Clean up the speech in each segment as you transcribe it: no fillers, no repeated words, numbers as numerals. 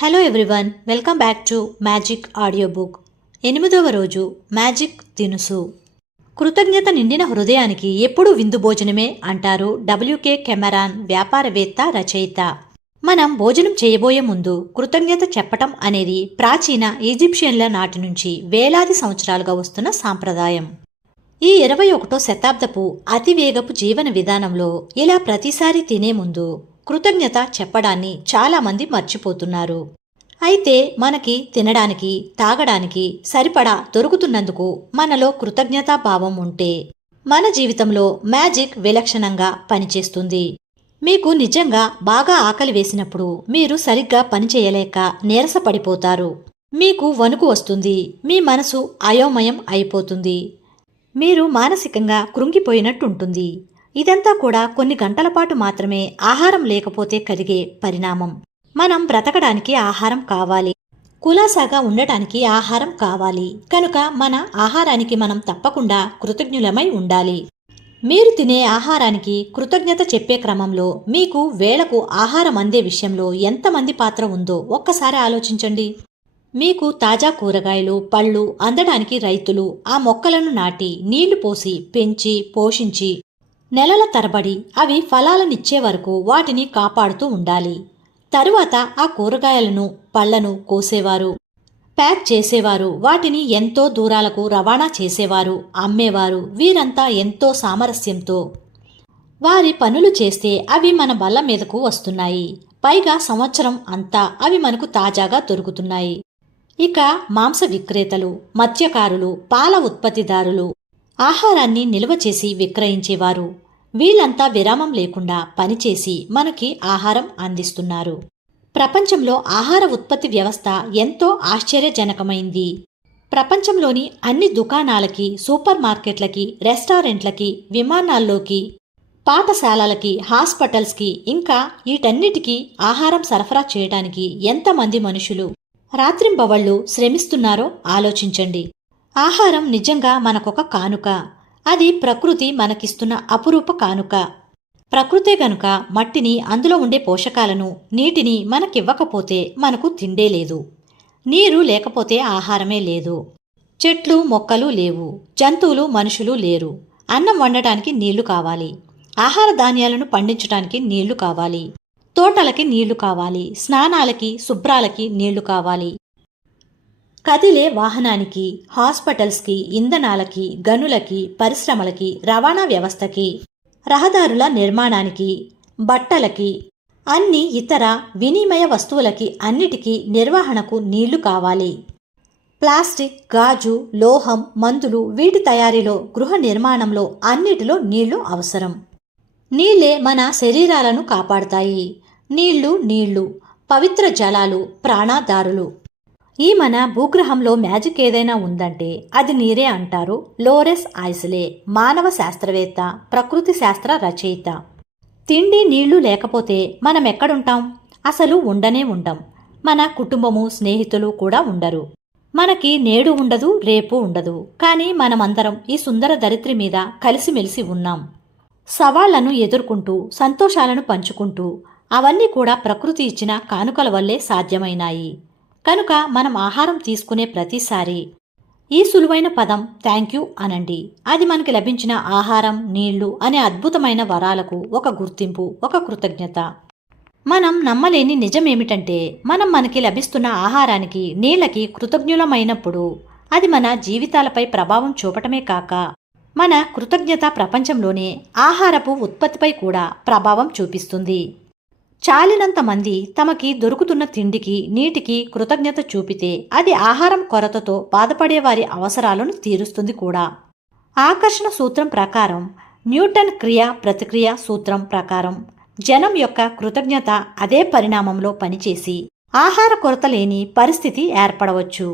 Hello everyone, welcome back to magic audio book. 8వ రోజు magic తినుసు. కృతజ్ఞత నిండిన హృదయానికి ఎప్పుడూ విందు భోజనమే అంటారు డబ్ల్యూకే కెమెరాన్, వ్యాపారవేత్త, రచయిత. మనం భోజనం చేయబోయే ముందు కృతజ్ఞత చెప్పటం అనేది ప్రాచీన ఈజిప్షియన్ల నాటి నుంచి వేలాది సంవత్సరాలుగా వస్తున్న సాంప్రదాయం. ఈ 21వ శతాబ్దపు అతివేగపు జీవన విధానంలో ఇలా ప్రతిసారి తినే ముందు కృతజ్ఞత చెప్పడాన్ని చాలామంది మర్చిపోతున్నారు. అయితే మనకి తినడానికి, తాగడానికి సరిపడా దొరుకుతున్నందుకు మనలో కృతజ్ఞతాభావం ఉంటే మన జీవితంలో మ్యాజిక్ విలక్షణంగా పనిచేస్తుంది. మీకు నిజంగా బాగా ఆకలి వేసినప్పుడు మీరు సరిగ్గా పనిచేయలేక నీరసపడిపోతారు. మీకు వణుకు వస్తుంది. మీ మనసు అయోమయం అయిపోతుంది. మీరు మానసికంగా కృంగిపోయినట్టుంటుంది. ఇదంతా కూడా కొన్ని గంటల పాటు మాత్రమే ఆహారం లేకపోతే కలిగే పరిణామం. మనం బ్రతకడానికి ఆహారం కావాలి, కులాసాగా ఉండటానికి ఆహారం కావాలి. కనుక మన ఆహారానికి మనం తప్పకుండా కృతజ్ఞులమై ఉండాలి. మీరు తినే ఆహారానికి కృతజ్ఞత చెప్పే క్రమంలో మీకు వేళకు ఆహారం అందే విషయంలో ఎంతమంది పాత్ర ఉందో ఒక్కసారి ఆలోచించండి. మీకు తాజా కూరగాయలు, పళ్ళు అందడానికి రైతులు ఆ మొక్కలను నాటి, నీళ్లు పోసి, పెంచి, పోషించి నెలల తరబడి అవి ఫలాలనిచ్చే వరకు వాటిని కాపాడుతూ ఉండాలి. తరువాత ఆ కూరగాయలను, పళ్లను కోసేవారు, ప్యాక్ చేసేవారు, వాటిని ఎంతో దూరాలకు రవాణా చేసేవారు, అమ్మేవారు. వీరంతా ఎంతో సామరస్యంతో వారి పనులు చేస్తే అవి మన బల్ల మీదకు వస్తున్నాయి. పైగా సంవత్సరం అంతా అవి మనకు తాజాగా దొరుకుతున్నాయి. ఇక మాంస విక్రేతలు, మత్స్యకారులు, పాల ఉత్పత్తిదారులు ఆహారాన్ని నిల్వ చేసి విక్రయించేవారు. వీళ్ళంతా విరామం లేకుండా పనిచేసి మనకి ఆహారం అందిస్తున్నారు. ప్రపంచంలో ఆహార ఉత్పత్తి వ్యవస్థ ఎంతో ఆశ్చర్యజనకమైంది. ప్రపంచంలోని అన్ని దుకాణాలకి, సూపర్ మార్కెట్లకి, రెస్టారెంట్లకి, విమానాల్లోకి, పాఠశాలలకి, హాస్పిటల్స్కి, ఇంకా వీటన్నిటికీ ఆహారం సరఫరా చేయడానికి ఎంతమంది మనుషులు రాత్రింబవళ్లు శ్రమిస్తున్నారో ఆలోచించండి. ఆహారం నిజంగా మనకొక కానుక. అది ప్రకృతి మనకిస్తున్న అపురూప కానుక. ప్రకృతే గనుక మట్టిని, అందులో ఉండే పోషకాలను, నీటిని మనకివ్వకపోతే మనకు తిండే లేదు. నీరు లేకపోతే ఆహారమే లేదు. చెట్లు, మొక్కలు లేవు. జంతువులు, మనుషులు లేరు. అన్నం వండటానికి నీళ్లు కావాలి. ఆహార ధాన్యాలను పండించడానికి నీళ్లు కావాలి. తోటలకి నీళ్లు కావాలి. స్నానాలకి, శుభ్రాలకి నీళ్లు కావాలి. కదిలే వాహనానికి, హాస్పిటల్స్కి, ఇంధనాలకి, గనులకి, పరిశ్రమలకి, రవాణా వ్యవస్థకి, రహదారుల నిర్మాణానికి, బట్టలకి, అన్ని ఇతర వినిమయ వస్తువులకి అన్నిటికీ నిర్వహణకు నీళ్లు కావాలి. ప్లాస్టిక్, గాజు, లోహం, మందులు, వీటి తయారీలో, గృహ నిర్మాణంలో అన్నిటిలో నీళ్లు అవసరం. నీళ్లే మన శరీరాలను కాపాడుతాయి. నీళ్లు పవిత్ర జలాలు, ప్రాణాధారులు. ఈ మన భూగ్రహంలో మ్యాజిక్ ఏదైనా ఉందంటే అది నీరే అంటారు లోరెస్ ఐసలే, మానవ శాస్త్రవేత్త, ప్రకృతి శాస్త్ర రచయిత. తిండి, నీళ్లు లేకపోతే మనం ఎక్కడుంటాం? అసలు ఉండనే ఉండం. మన కుటుంబము, స్నేహితులు కూడా ఉండరు. మనకి నేడు ఉండదు, రేపు ఉండదు. కానీ మనమందరం ఈ సుందర ధరిత్రి మీద కలిసిమెలిసి ఉన్నాం. సవాళ్లను ఎదుర్కొంటూ, సంతోషాలను పంచుకుంటూ, అవన్నీ కూడా ప్రకృతి ఇచ్చిన కానుకల వల్లే సాధ్యమైనాయి. కనుక మనం ఆహారం తీసుకునే ప్రతిసారి ఈ సులువైన పదం థ్యాంక్ యూ అనండి. అది మనకి లభించిన ఆహారం, నీళ్లు అనే అద్భుతమైన వరాలకు ఒక గుర్తింపు, ఒక కృతజ్ఞత. మనం నమ్మలేని నిజమేమిటంటే మనకి లభిస్తున్న ఆహారానికి, నీళ్లకి కృతజ్ఞులమైనప్పుడు అది మన జీవితాలపై ప్రభావం చూపటమే కాక మన కృతజ్ఞత ప్రపంచంలోనే ఆహారపు ఉత్పత్తిపై కూడా ప్రభావం చూపిస్తుంది. చాలినంత మంది తమకి దొరుకుతున్న తిండికి, నీటికి కృతజ్ఞత చూపితే అది ఆహారం కొరతతో బాధపడేవారి అవసరాలను తీరుస్తుంది కూడా. ఆకర్షణ సూత్రం ప్రకారం, న్యూటన్ క్రియ ప్రతిక్రియ సూత్రం ప్రకారం జనం యొక్క కృతజ్ఞత అదే పరిణామంలో పనిచేసి ఆహార కొరత లేని పరిస్థితి ఏర్పడవచ్చు.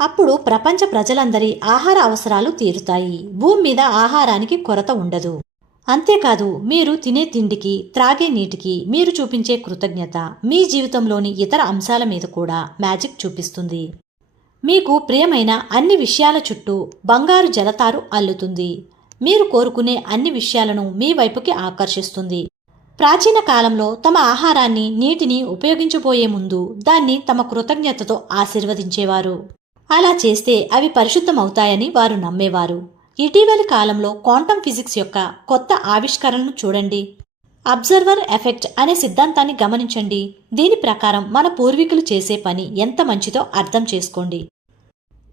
అప్పుడు ప్రపంచ ప్రజలందరి ఆహార అవసరాలు తీరుతాయి. భూమి మీద ఆహారానికి కొరత ఉండదు. అంతేకాదు, మీరు తినే తిండికి, త్రాగే నీటికి మీరు చూపించే కృతజ్ఞత మీ జీవితంలోని ఇతర అంశాల మీద కూడా మ్యాజిక్ చూపిస్తుంది. మీకు ప్రియమైన అన్ని విషయాల చుట్టూ బంగారు జలతారు అల్లుతుంది. మీరు కోరుకునే అన్ని విషయాలను మీ వైపుకి ఆకర్షిస్తుంది. ప్రాచీన కాలంలో తమ ఆహారాన్ని నీటిని ఉపయోగించబోయే ముందు దాన్ని తమ కృతజ్ఞతతో ఆశీర్వదించేవారు. అలా చేస్తే అవి పరిశుద్ధమవుతాయని వారు నమ్మేవారు. ఇటీవలి కాలంలో క్వాంటం ఫిజిక్స్ యొక్క కొత్త ఆవిష్కరణను చూడండి. అబ్జర్వర్ ఎఫెక్ట్ అనే సిద్ధాంతాన్ని గమనించండి. దీని ప్రకారం మన పూర్వీకులు చేసే పని ఎంత మంచిదో అర్థం చేసుకోండి.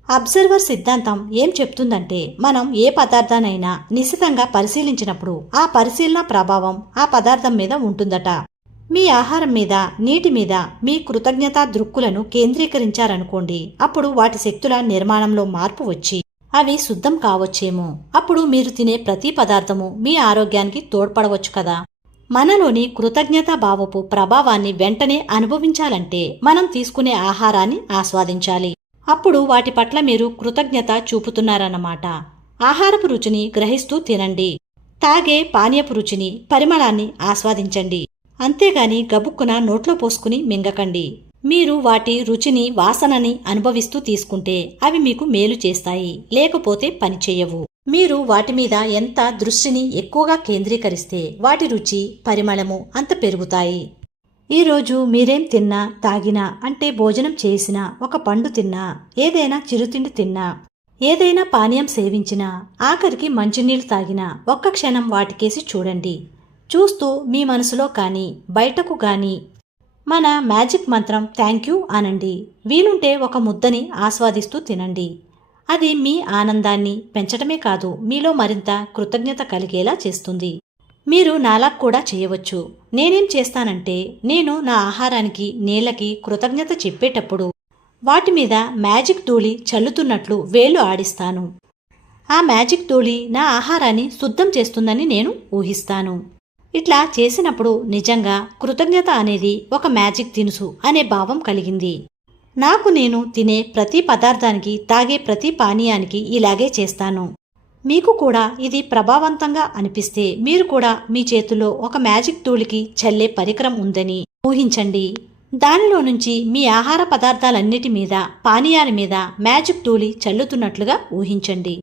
అబ్జర్వర్ సిద్ధాంతం ఏం చెప్తుందంటే, మనం ఏ పదార్థానైనా నిశితంగా పరిశీలించినప్పుడు ఆ పరిశీలన ప్రభావం ఆ పదార్థం మీద ఉంటుందట. మీ ఆహారం మీద, నీటి మీద మీ కృతజ్ఞతా దృక్కులను కేంద్రీకరించారనుకోండి, అప్పుడు వాటి శక్తుల నిర్మాణంలో మార్పు వచ్చి అవి శుద్ధం కావచ్చేమో. అప్పుడు మీరు తినే ప్రతి పదార్థము మీ ఆరోగ్యానికి తోడ్పడవచ్చు కదా. మనలోని కృతజ్ఞతా భావపు ప్రభావాన్ని వెంటనే అనుభవించాలంటే మనం తీసుకునే ఆహారాన్ని ఆస్వాదించాలి. అప్పుడు వాటి పట్ల మీరు కృతజ్ఞత చూపుతున్నారన్నమాట. ఆహారపు రుచిని గ్రహిస్తూ తినండి. తాగే పానీయపు రుచిని, పరిమళాన్ని ఆస్వాదించండి. అంతేగాని గబుక్కున నోట్లో పోసుకుని మింగకండి. మీరు వాటి రుచిని, వాసనని అనుభవిస్తూ తీసుకుంటే అవి మీకు మేలు చేస్తాయి, లేకపోతే పనిచేయవు. మీరు వాటి మీద ఎంత దృష్టిని ఎక్కువగా కేంద్రీకరిస్తే వాటి రుచి, పరిమళము అంత పెరుగుతాయి. ఈరోజు మీరేం తిన్నా, తాగినా, అంటే భోజనం చేసినా, ఒక పండు తిన్నా, ఏదైనా చిరుతిండి తిన్నా, ఏదైనా పానీయం సేవించినా, ఆఖరికి మంచినీళ్లు తాగినా ఒక్క క్షణం వాటికేసి చూడండి. చూస్తూ మీ మనసులో కానీ బయటకు గాని మన మ్యాజిక్ మంత్రం థ్యాంక్ యూ అనండి. వీలుంటే ఒక ముద్దని ఆస్వాదిస్తూ తినండి. అది మీ ఆనందాన్ని పెంచడమే కాదు, మీలో మరింత కృతజ్ఞత కలిగేలా చేస్తుంది. మీరు నాలా కూడా చేయవచ్చు. నేనేం చేస్తానంటే, నేను నా ఆహారానికి, నీళ్ళకి కృతజ్ఞత చెప్పేటప్పుడు వాటి మీద మ్యాజిక్ ధూళి చల్లుతున్నట్లు వేళ్లు ఆడిస్తాను. ఆ మ్యాజిక్ ధూళి నా ఆహారాన్ని శుద్ధం చేస్తుందని నేను ఊహిస్తాను. ఇట్లా చేసినప్పుడు నిజంగా కృతజ్ఞత అనేది ఒక మ్యాజిక్ దినుసు అనే భావం కలిగింది. నాకు నేను తినే ప్రతి పదార్థానికి, తాగే ప్రతి పానీయానికి ఇలాగే చేస్తాను. మీకు కూడా ఇది ప్రభావవంతంగా అనిపిస్తే మీరు కూడా మీ చేతుల్లో ఒక మ్యాజిక్ ధూళికి చల్లే పరికరం ఉందని ఊహించండి. దానిలో నుంచి మీ ఆహార పదార్థాలన్నిటి మీద, పానీయాల మీద మ్యాజిక్ ధూళి చల్లుతున్నట్లుగా ఊహించండి.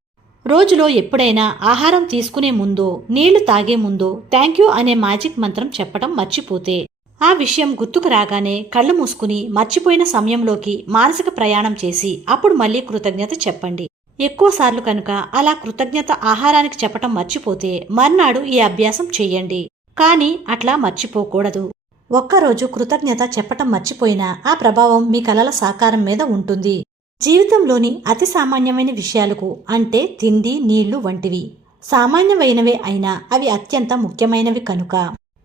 రోజులో ఎప్పుడైనా ఆహారం తీసుకునే ముందో, నీళ్లు తాగే ముందో థ్యాంక్ యూ అనే మ్యాజిక్ మంత్రం చెప్పడం మర్చిపోతే, ఆ విషయం గుర్తుకు రాగానే కళ్ళు మూసుకుని మర్చిపోయిన సమయంలోకి మానసిక ప్రయాణం చేసి అప్పుడు మళ్ళీ కృతజ్ఞత చెప్పండి. ఎక్కువసార్లు కనుక అలా కృతజ్ఞత ఆహారానికి చెప్పటం మర్చిపోతే మర్నాడు ఈ అభ్యాసం చెయ్యండి. కానీ అట్లా మర్చిపోకూడదు. ఒక్కరోజు కృతజ్ఞత చెప్పటం మర్చిపోయినా ఆ ప్రభావం మీ కలల సాకారం మీద ఉంటుంది. జీవితంలోని అతి సామాన్యమైన విషయాలకు, అంటే తిండి, నీళ్లు వంటివి సామాన్యమైనవే అయినా అవి అత్యంత ముఖ్యమైనవి కనుక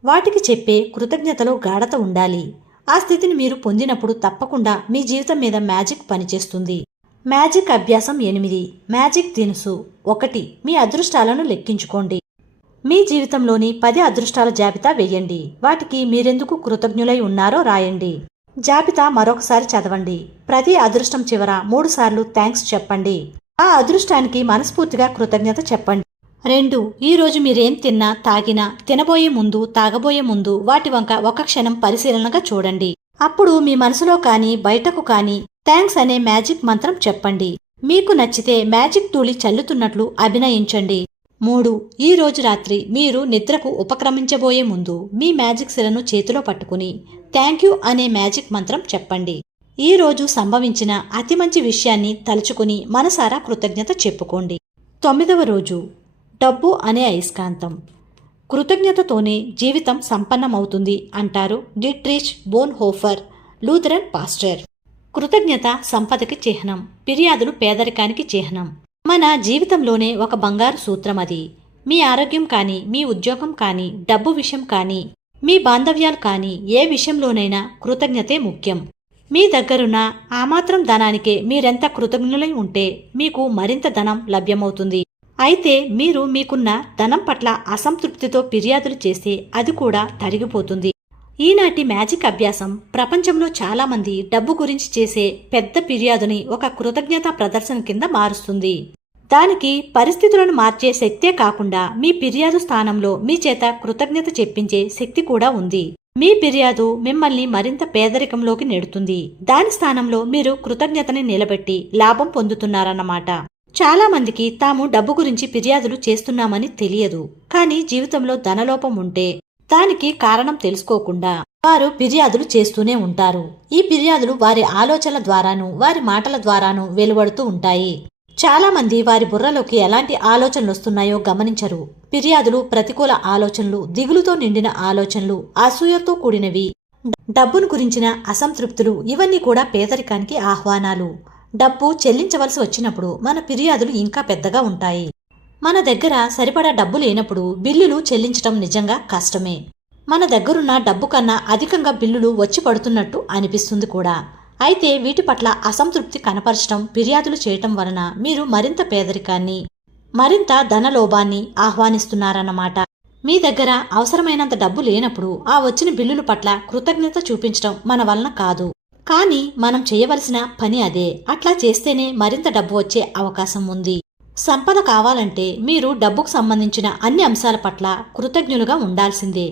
వాటికి చెప్పే కృతజ్ఞతలో గాఢత ఉండాలి. ఆ స్థితిని మీరు పొందినప్పుడు తప్పకుండా మీ జీవితం మీద మ్యాజిక్ పనిచేస్తుంది. మ్యాజిక్ అభ్యాసం 8. మ్యాజిక్ దినుసు 1. మీ అదృష్టాలను లెక్కించుకోండి. మీ జీవితంలోని 10 అదృష్టాల జాబితా వేయండి. వాటికి మీరెందుకు కృతజ్ఞులై ఉన్నారో రాయండి. జాబితా మరొకసారి చదవండి. ప్రతి అదృష్టం చివర 3 సార్లు థ్యాంక్స్ చెప్పండి. ఆ అదృష్టానికి మనస్ఫూర్తిగా కృతజ్ఞత చెప్పండి. 2. ఈరోజు మీరేం తిన్నా, తాగినా, తినబోయే ముందు, తాగబోయే ముందు వాటి వంక ఒక క్షణం పరిశీలనగా చూడండి. అప్పుడు మీ మనసులో కానీ బయటకు కానీ థ్యాంక్స్ అనే మ్యాజిక్ మంత్రం చెప్పండి. మీకు నచ్చితే మ్యాజిక్ ధూళి చల్లుతున్నట్లు అభినయించండి. 3. ఈ రోజు రాత్రి మీరు నిద్రకు ఉపక్రమించబోయే ముందు మీ మ్యాజిక్ శిలను చేతిలో పట్టుకుని థ్యాంక్ యూ అనే మ్యాజిక్ మంత్రం చెప్పండి. ఈ రోజు సంభవించిన అతి మంచి విషయాన్ని తలుచుకుని మనసారా కృతజ్ఞత చెప్పుకోండి. 9వ రోజు డబ్బు అనే అయస్కాంతం. కృతజ్ఞతతోనే జీవితం సంపన్నమవుతుంది అంటారు డిట్రిచ్ బోన్హోఫర్, లూథరన్ పాస్టర్. కృతజ్ఞత సంపదకి చిహ్నం, ఫిర్యాదులు పేదరికానికి చిహ్నం. మన జీవితంలోనే ఒక బంగారు సూత్రం అది. మీ ఆరోగ్యం కానీ, మీ ఉద్యోగం కానీ, డబ్బు విషయం కానీ, మీ బాంధవ్యాలు కానీ, ఏ విషయంలోనైనా కృతజ్ఞతే ముఖ్యం. మీ దగ్గరున్న ఆ మాత్రం ధనానికే మీరెంత కృతజ్ఞులై ఉంటే మీకు మరింత ధనం లభ్యమవుతుంది. అయితే మీరు మీకున్న ధనం పట్ల అసంతృప్తితో ఫిర్యాదులు చేస్తే అది కూడా తరిగిపోతుంది. ఈనాటి మ్యాజిక్ అభ్యాసం ప్రపంచంలో చాలామంది డబ్బు గురించి చేసే పెద్ద ఫిర్యాదుని ఒక కృతజ్ఞతా ప్రదర్శన కింద మారుస్తుంది. దానికి పరిస్థితులను మార్చే శక్తే కాకుండా మీ ఫిర్యాదు స్థానంలో మీ చేత కృతజ్ఞత చెప్పించే శక్తి కూడా ఉంది. మీ ఫిర్యాదు మిమ్మల్ని మరింత పేదరికంలోకి నెడుతుంది. దాని స్థానంలో మీరు కృతజ్ఞతని నిలబెట్టి లాభం పొందుతున్నారన్నమాట. చాలా మందికి తాము డబ్బు గురించి ఫిర్యాదులు చేస్తున్నామని తెలియదు. కానీ జీవితంలో ధనలోపం ఉంటే దానికి కారణం తెలుసుకోకుండా వారు ఫిర్యాదులు చేస్తూనే ఉంటారు. ఈ ఫిర్యాదులు వారి ఆలోచనల ద్వారాను వారి మాటల ద్వారాను వెలువడుతూ ఉంటాయి. చాలా మంది వారి బుర్రలోకి ఎలాంటి ఆలోచనలు వస్తున్నాయో గమనించరు. ఫిర్యాదులు ప్రతికూల ఆలోచనలు, దిగులుతో నిండిన ఆలోచనలు, అసూయతో కూడినవి, డబ్బును గురించిన అసంతృప్తులు, ఇవన్నీ కూడా పేదరికానికి ఆహ్వానాలు. డబ్బు చెల్లించవలసి వచ్చినప్పుడు మన ఫిర్యాదులు ఇంకా పెద్దగా ఉంటాయి. మన దగ్గర సరిపడా డబ్బు లేనప్పుడు బిల్లులు చెల్లించటం నిజంగా కష్టమే. మన దగ్గరున్న డబ్బు కన్నా అధికంగా బిల్లులు వచ్చి పడుతున్నట్టు అనిపిస్తుంది కూడా. అయితే వీటి పట్ల అసంతృప్తి కనపరచడం, ఫిర్యాదులు చేయటం వలన మీరు మరింత పేదరికాన్ని, మరింత ధనలోభాన్ని ఆహ్వానిస్తున్నారన్నమాట. మీ దగ్గర అవసరమైనంత డబ్బు లేనప్పుడు ఆ వచ్చిన బిల్లుల పట్ల కృతజ్ఞత చూపించడం మన వలన కాదు. కానీ మనం చేయవలసిన పని అదే. అట్లా చేస్తేనే మరింత డబ్బు వచ్చే అవకాశం ఉంది. సంపద కావాలంటే మీరు డబ్బుకు సంబంధించిన అన్ని అంశాల పట్ల కృతజ్ఞులుగా ఉండాల్సిందే.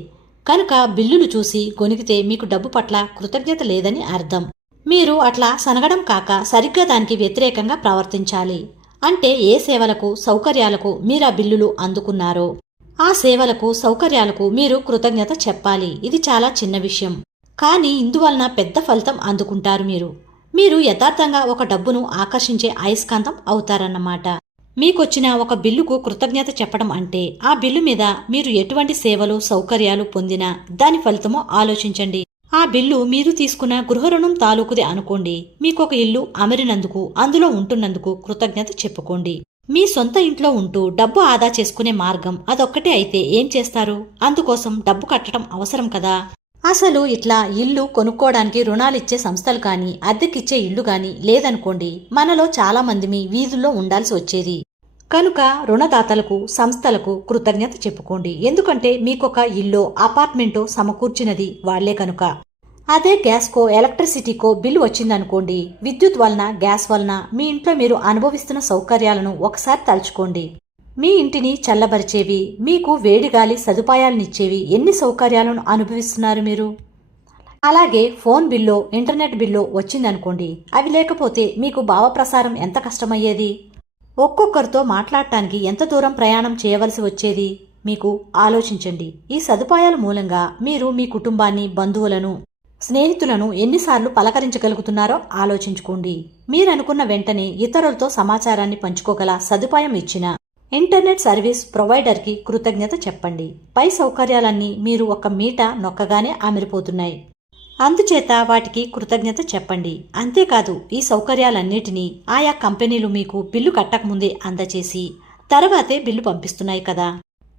కనుక బిల్లులు చూసి గొనిగితే మీకు డబ్బు పట్ల కృతజ్ఞత లేదని అర్థం. మీరు అట్లా సనగడం కాక సరిగ్గా దానికి వ్యతిరేకంగా ప్రవర్తించాలి. అంటే ఏ సేవలకు, సౌకర్యాలకు మీరు ఆ బిల్లులు అందుకున్నారో ఆ సేవలకు, సౌకర్యాలకు మీరు కృతజ్ఞత చెప్పాలి. ఇది చాలా చిన్న విషయం, కానీ ఇందువలన పెద్ద ఫలితం అందుకుంటారు. మీరు యథార్థంగా ఒక డబ్బును ఆకర్షించే అయస్కాంతం అవుతారన్నమాట. మీకొచ్చిన ఒక బిల్లుకు కృతజ్ఞత చెప్పడం అంటే ఆ బిల్లు మీద మీరు ఎటువంటి సేవలు, సౌకర్యాలు పొందినా దాని ఫలితమో ఆలోచించండి. ఆ బిల్లు మీరు తీసుకున్న గృహ రుణం తాలూకుది అనుకోండి. మీకొక ఇల్లు అమరినందుకు, అందులో ఉంటున్నందుకు కృతజ్ఞత చెప్పుకోండి. మీ సొంత ఇంట్లో ఉంటూ డబ్బు ఆదా చేసుకునే మార్గం అదొక్కటే అయితే ఏం చేస్తారు? అందుకోసం డబ్బు కట్టడం అవసరం కదా. అసలు ఇట్లా ఇల్లు కొనుక్కోవడానికి రుణాలిచ్చే సంస్థలు కానీ, అద్దెకిచ్చే ఇల్లు కానీ లేదనుకోండి, మనలో చాలా మంది వీధుల్లో ఉండాల్సి వచ్చేది. కనుక రుణదాతలకు, సంస్థలకు కృతజ్ఞత చెప్పుకోండి. ఎందుకంటే మీకొక ఇల్లో, అపార్ట్మెంటో సమకూర్చినది వాళ్లే కనుక. అదే గ్యాస్కో, ఎలక్ట్రిసిటీకో బిల్లు వచ్చిందనుకోండి, విద్యుత్ వలన, గ్యాస్ వలన మీ ఇంట్లో మీరు అనుభవిస్తున్న సౌకర్యాలను ఒకసారి తలుచుకోండి. మీ ఇంటిని చల్లబరిచేవి, మీకు వేడిగాలి సదుపాయాలనిచ్చేవి ఎన్ని సౌకర్యాలను అనుభవిస్తున్నారు మీరు. అలాగే ఫోన్ బిల్లో, ఇంటర్నెట్ బిల్లో వచ్చిందనుకోండి, అవి లేకపోతే మీకు భావప్రసారం ఎంత కష్టమయ్యేది. ఒక్కొక్కరితో మాట్లాడటానికి ఎంత దూరం ప్రయాణం చేయవలసి వచ్చేది. మీకు ఆలోచించండి. ఈ సదుపాయాల మూలంగా మీరు మీ కుటుంబాన్ని, బంధువులను, స్నేహితులను ఎన్నిసార్లు పలకరించగలుగుతున్నారో ఆలోచించుకోండి. మీరనుకున్న వెంటనే ఇతరులతో సమాచారాన్ని పంచుకోగల సదుపాయం ఇచ్చిన ఇంటర్నెట్ సర్వీస్ ప్రొవైడర్కి కృతజ్ఞత చెప్పండి. పై సౌకర్యాలన్నీ మీరు ఒక మీట నొక్కగానే అమిరిపోతున్నాయి. అందుచేత వాటికి కృతజ్ఞత చెప్పండి. అంతేకాదు, ఈ సౌకర్యాలన్నిటినీ ఆయా కంపెనీలు మీకు బిల్లు కట్టకముందే అందచేసి తర్వాతే బిల్లు పంపిస్తున్నాయి కదా.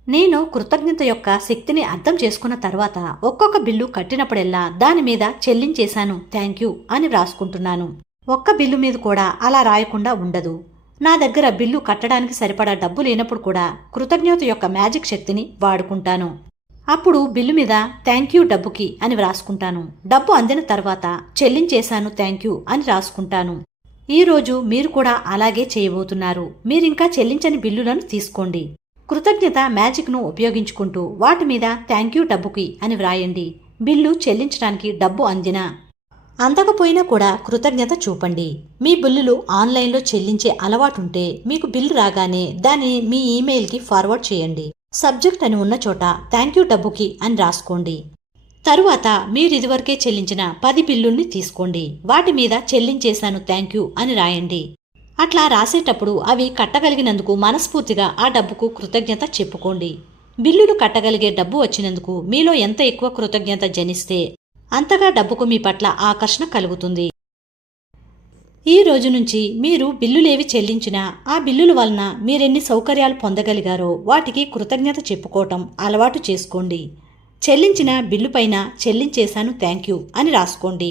నేను కృతజ్ఞత యొక్క శక్తిని అర్థం చేసుకున్న తర్వాత ఒక్కొక్క బిల్లు కట్టినప్పుడెల్లా దాని మీద చెల్లించేశాను, థ్యాంక్ యూ అని వ్రాసుకుంటున్నాను. ఒక్క బిల్లు మీద కూడా అలా రాయకుండా ఉండదు. నా దగ్గర బిల్లు కట్టడానికి సరిపడా డబ్బు లేనప్పుడు కూడా కృతజ్ఞత యొక్క మ్యాజిక్ శక్తిని వాడుకుంటాను. అప్పుడు బిల్లు మీద థ్యాంక్ యూ డబ్బుకి అని వ్రాసుకుంటాను. డబ్బు అందిన తర్వాత చెల్లించేశాను థ్యాంక్ యూ అని రాసుకుంటాను. ఈరోజు మీరు కూడా అలాగే చేయబోతున్నారు. మీరింకా చెల్లించని బిల్లులను తీసుకోండి. కృతజ్ఞత మ్యాజిక్ను ఉపయోగించుకుంటూ వాటి మీద థ్యాంక్ యూ డబ్బుకి అని వ్రాయండి. బిల్లు చెల్లించడానికి డబ్బు అందినా అందకపోయినా కూడా కృతజ్ఞత చూపండి. మీ బిల్లులు ఆన్లైన్లో చెల్లించే అలవాటుంటే మీకు బిల్లు రాగానే దాన్ని మీ ఈమెయిల్కి ఫార్వర్డ్ చేయండి. సబ్జెక్ట్ అని ఉన్న చోట థ్యాంక్ యూ డబ్బుకి అని రాసుకోండి. తరువాత మీరిదివరకే చెల్లించిన 10 బిల్లుల్ని తీసుకోండి. వాటి మీద చెల్లించేశాను థ్యాంక్ యూ అని రాయండి. అట్లా రాసేటప్పుడు అవి కట్టగలిగినందుకు మనస్ఫూర్తిగా ఆ డబ్బుకు కృతజ్ఞత చెప్పుకోండి. బిల్లులు కట్టగలిగే డబ్బు వచ్చినందుకు మీలో ఎంత ఎక్కువ కృతజ్ఞత జనిస్తే అంతగా డబ్బుకు మీ పట్ల ఆకర్షణ కలుగుతుంది. ఈ రోజు నుంచి మీరు బిల్లులేవి చెల్లించినా ఆ బిల్లుల వలన మీరెన్ని సౌకర్యాలు పొందగలిగారో వాటికి కృతజ్ఞత చెప్పుకోవటం అలవాటు చేసుకోండి. చెల్లించిన బిల్లు పైన చెల్లించేశాను థ్యాంక్ యూ అని రాసుకోండి.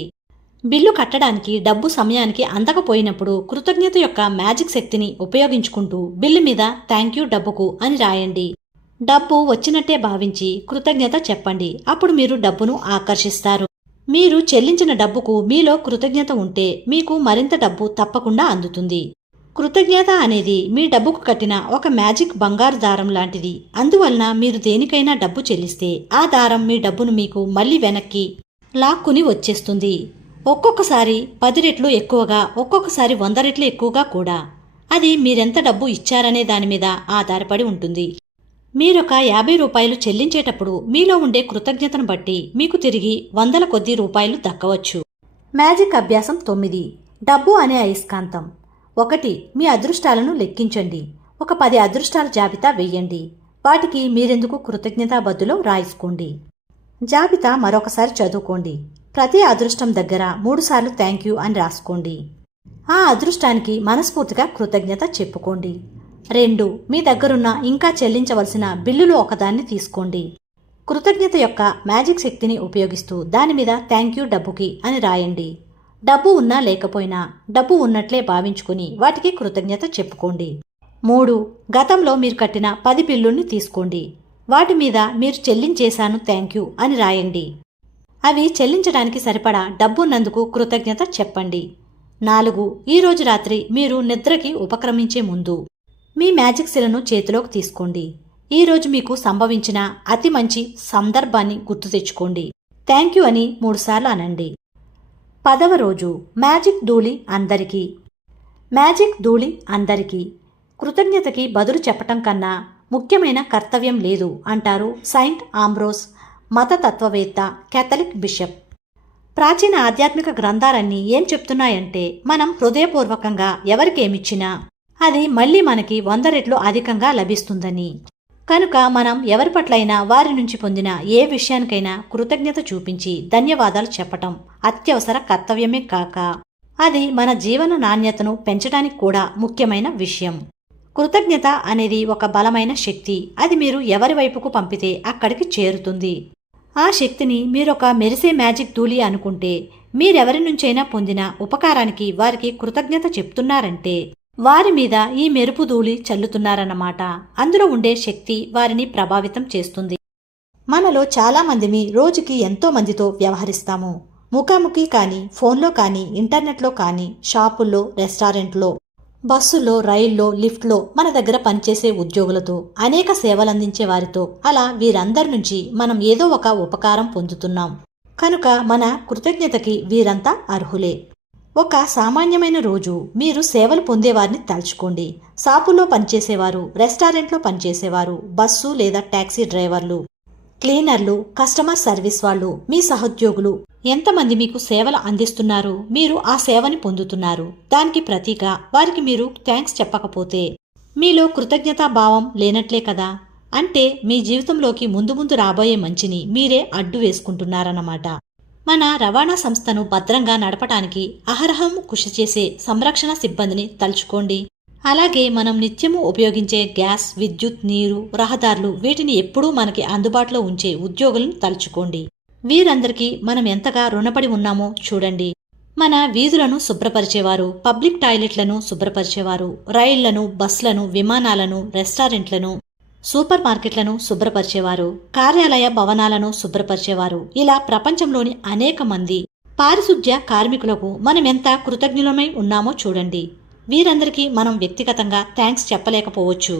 బిల్లు కట్టడానికి డబ్బు సమయానికి అందకపోయినప్పుడు కృతజ్ఞత యొక్క మ్యాజిక్ శక్తిని ఉపయోగించుకుంటూ బిల్లు మీద థ్యాంక్ యూ డబ్బుకు అని రాయండి. డబ్బు వచ్చినట్టే భావించి కృతజ్ఞత చెప్పండి. అప్పుడు మీరు డబ్బును ఆకర్షిస్తారు. మీరు చెల్లించిన డబ్బుకు మీలో కృతజ్ఞత ఉంటే మీకు మరింత డబ్బు తప్పకుండా అందుతుంది. కృతజ్ఞత అనేది మీ డబ్బుకు కట్టిన ఒక మ్యాజిక్ బంగారు దారం లాంటిది. అందువలన మీరు దేనికైనా డబ్బు చెల్లిస్తే ఆ దారం మీ డబ్బును మీకు మళ్ళీ వెనక్కి లాక్కుని వచ్చేస్తుంది. ఒక్కొక్కసారి 10 రెట్లు ఎక్కువగా, ఒక్కొక్కసారి 100 రెట్లు ఎక్కువగా కూడా. అది మీరెంత డబ్బు ఇచ్చారనే దాని మీద ఆధారపడి ఉంటుంది. మీరొక 50 రూపాయలు చెల్లించేటప్పుడు మీలో ఉండే కృతజ్ఞతను బట్టి మీకు తిరిగి వందల కొద్ది రూపాయలు దక్కవచ్చు. మ్యాజిక్ అభ్యాసం 9. డబ్బు అనే అయస్కాంతం. 1. మీ అదృష్టాలను లెక్కించండి. ఒక 10 అదృష్టాల జాబితా వెయ్యండి. వాటికి మీరెందుకు కృతజ్ఞతాబద్దులో రాయించుకోండి. జాబితా మరొకసారి చదువుకోండి. ప్రతి అదృష్టం దగ్గర 3 సార్లు థ్యాంక్ యూ అని రాసుకోండి. ఆ అదృష్టానికి మనస్ఫూర్తిగా కృతజ్ఞత చెప్పుకోండి. 2. మీ దగ్గరున్న ఇంకా చెల్లించవలసిన బిల్లులు ఒకదాన్ని తీసుకోండి. కృతజ్ఞత యొక్క మ్యాజిక్ శక్తిని ఉపయోగిస్తూ దాని మీద థ్యాంక్ యూ డబ్బుకి అని రాయండి. డబ్బు ఉన్నా లేకపోయినా డబ్బు ఉన్నట్లే భావించుకుని వాటికి కృతజ్ఞత చెప్పుకోండి. 3. గతంలో మీరు కట్టిన 10 బిల్లుల్ని తీసుకోండి. వాటి మీద మీరు చెల్లించేశాను థ్యాంక్ యూ అని రాయండి. అవి చెల్లించడానికి సరిపడా డబ్బున్నందుకు కృతజ్ఞత చెప్పండి. 4. ఈరోజు రాత్రి మీరు నిద్రకి ఉపక్రమించే ముందు మీ మ్యాజిక్ శిలను చేతిలోకి తీసుకోండి. ఈరోజు మీకు సంభవించిన అతి మంచి సందర్భాన్ని గుర్తు తెచ్చుకోండి. థ్యాంక్ యూ అని 3 సార్లు అనండి. 10వ రోజు మ్యాజిక్ ధూళి అందరికీ. మ్యాజిక్ ధూళి అందరికీ. కృతజ్ఞతకి బదులు చెప్పటం కన్నా ముఖ్యమైన కర్తవ్యం లేదు అంటారు సెయింట్ ఆంబ్రోస్, మతతత్వవేత్త, కేథలిక్ బిషప్. ప్రాచీన ఆధ్యాత్మిక గ్రంథాలన్నీ ఏం చెప్తున్నాయంటే మనం హృదయపూర్వకంగా ఎవరికేమిచ్చినా అది మళ్లీ మనకి 100 రెట్లు అధికంగా లభిస్తుందని. కనుక మనం ఎవరి పట్లైనా వారి నుంచి పొందిన ఏ విషయానికైనా కృతజ్ఞత చూపించి ధన్యవాదాలు చెప్పటం అత్యవసర కర్తవ్యమే కాక అది మన జీవన నాణ్యతను పెంచడానికి కూడా ముఖ్యమైన విషయం. కృతజ్ఞత అనేది ఒక బలమైన శక్తి. అది మీరు ఎవరి వైపుకు పంపితే అక్కడికి చేరుతుంది. ఆ శక్తిని మీరొక మెరిసే మ్యాజిక్ ధూళి అనుకుంటే మీరెవరి నుంచైనా పొందిన ఉపకారానికి వారికి కృతజ్ఞత చెప్తున్నారంటే వారి మీద ఈ మెరుపు ధూళి చల్లుతున్నారన్నమాట. అందులో ఉండే శక్తి వారిని ప్రభావితం చేస్తుంది. మనలో చాలా మందిమి రోజుకి ఎంతో మందితో వ్యవహరిస్తాము. ముఖాముఖి కానీ, ఫోన్లో కానీ, ఇంటర్నెట్లో కానీ, షాపుల్లో, రెస్టారెంట్లో, బస్సులో, రైల్లో, లిఫ్ట్లో, మన దగ్గర పనిచేసే ఉద్యోగులతో, అనేక సేవలందించే వారితో, అలా వీరందరి నుంచి మనం ఏదో ఒక ఉపకారం పొందుతున్నాం. కనుక మన కృతజ్ఞతకి వీరంతా అర్హులే. ఒక సామాన్యమైన రోజు మీరు సేవలు పొందేవారిని తలుచుకోండి. షాపులో పనిచేసేవారు, రెస్టారెంట్లో పనిచేసేవారు, బస్సు లేదా టాక్సీ డ్రైవర్లు, క్లీనర్లు, కస్టమర్ సర్వీస్ వాళ్ళు, మీ సహోద్యోగులు ఎంతమంది మీకు సేవలు అందిస్తున్నారు. మీరు ఆ సేవని పొందుతున్నారు. దానికి ప్రతీక వారికి మీరు థ్యాంక్స్ చెప్పకపోతే మీలో కృతజ్ఞతాభావం లేనట్లే కదా. అంటే మీ జీవితంలోకి ముందు ముందు రాబోయే మంచిని మీరే అడ్డు వేసుకుంటున్నారన్నమాట. మన రవాణా సంస్థను భద్రంగా నడపటానికి అహరహం కృషి చేసే సంరక్షణ సిబ్బందిని తలుచుకోండి. అలాగే మనం నిత్యము ఉపయోగించే గ్యాస్, విద్యుత్, నీరు, రహదారులు వీటిని ఎప్పుడూ మనకి అందుబాటులో ఉంచే ఉద్యోగులను తలుచుకోండి. వీరందరికీ మనం ఎంతగా రుణపడి ఉన్నామో చూడండి. మన వీధులను శుభ్రపరిచేవారు, పబ్లిక్ టాయిలెట్లను శుభ్రపరిచేవారు, రైళ్లను, బస్లను, విమానాలను, రెస్టారెంట్లను, సూపర్ మార్కెట్లను శుభ్రపరిచేవారు, కార్యాలయ భవనాలను శుభ్రపరిచేవారు, ఇలా ప్రపంచంలోని అనేక మంది పారిశుధ్య కార్మికులకు మనమెంత కృతజ్ఞులమై ఉన్నామో చూడండి. వీరందరికీ మనం వ్యక్తిగతంగా థ్యాంక్స్ చెప్పలేకపోవచ్చు,